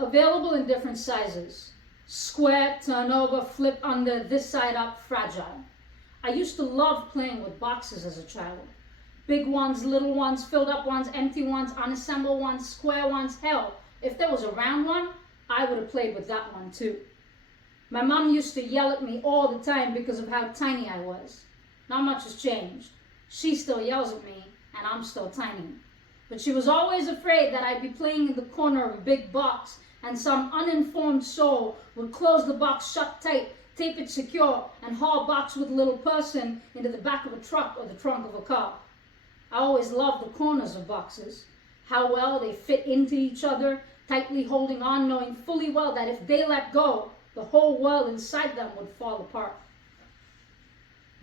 Available in different sizes. Square, turn over, flip under, this side up, fragile. I used to love playing with boxes as a child. Big ones, little ones, filled up ones, empty ones, unassembled ones, square ones. Hell, if there was a round one, I would have played with that one too. My mom used to yell at me all the time because of how tiny I was. Not much has changed. She still yells at me, and I'm still tiny. But she was always afraid that I'd be playing in the corner of a big box, and some uninformed soul would close the box shut tight, tape it secure, and haul box with a little person into the back of a truck or the trunk of a car. I always loved the corners of boxes, how well they fit into each other, tightly holding on, knowing fully well that if they let go, the whole world inside them would fall apart.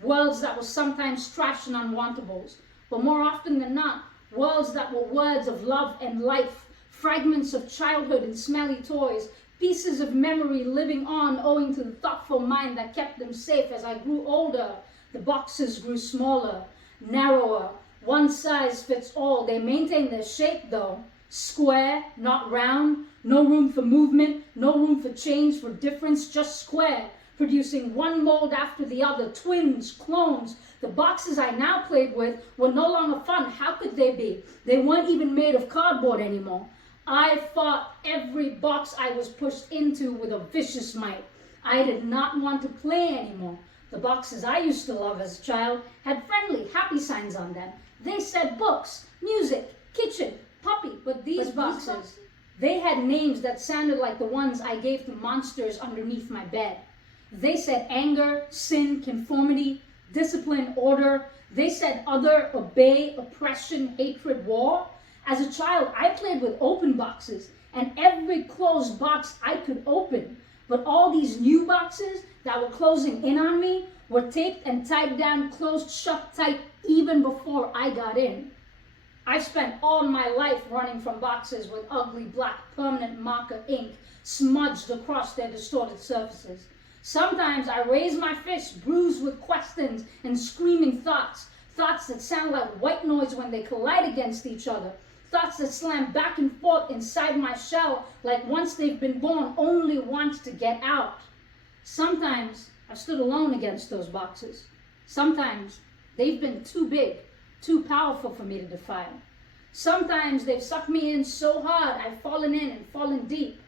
Worlds that were sometimes trash and unwantables, but more often than not, worlds that were words of love and life, fragments of childhood and smelly toys, pieces of memory living on owing to the thoughtful mind that kept them safe. As I grew older, the boxes grew smaller, narrower, one size fits all. They maintained their shape though, square, not round, no room for movement, no room for change, for difference, just square, producing one mold after the other, twins, clones. The boxes I now played with were no longer fun. How could they be? They weren't even made of cardboard anymore. I fought every box I was pushed into with a vicious might. I did not want to play anymore. The boxes I used to love as a child had friendly, happy signs on them. They said books, music, kitchen, puppy, but these boxes, they had names that sounded like the ones I gave to monsters underneath my bed. They said anger, sin, conformity, discipline, order. They said other, obey, oppression, hatred, war. As a child, I played with open boxes and every closed box I could open. But all these new boxes that were closing in on me were taped and tied down, closed shut tight even before I got in. I spent all my life running from boxes with ugly black permanent marker ink smudged across their distorted surfaces. Sometimes I raise my fist, bruised with questions and screaming thoughts, thoughts that sound like white noise when they collide against each other, thoughts that slam back and forth inside my shell like once they've been born, only want to get out. Sometimes I've stood alone against those boxes. Sometimes they've been too big, too powerful for me to defy. Sometimes they've sucked me in so hard I've fallen in and fallen deep.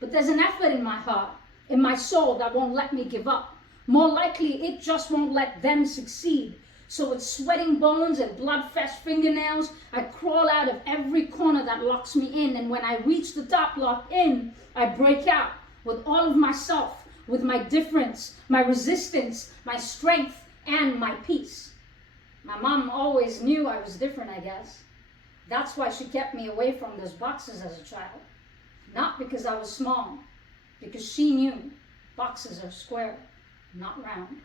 But there's an effort in my heart, in my soul, that won't let me give up. More likely, it just won't let them succeed. So with sweating bones and blood-fest fingernails, I crawl out of every corner that locks me in. And when I reach the top locked in, I break out with all of myself, with my difference, my resistance, my strength, and my peace. My mom always knew I was different, I guess. That's why she kept me away from those boxes as a child. Not because I was small, because she knew boxes are square, not round.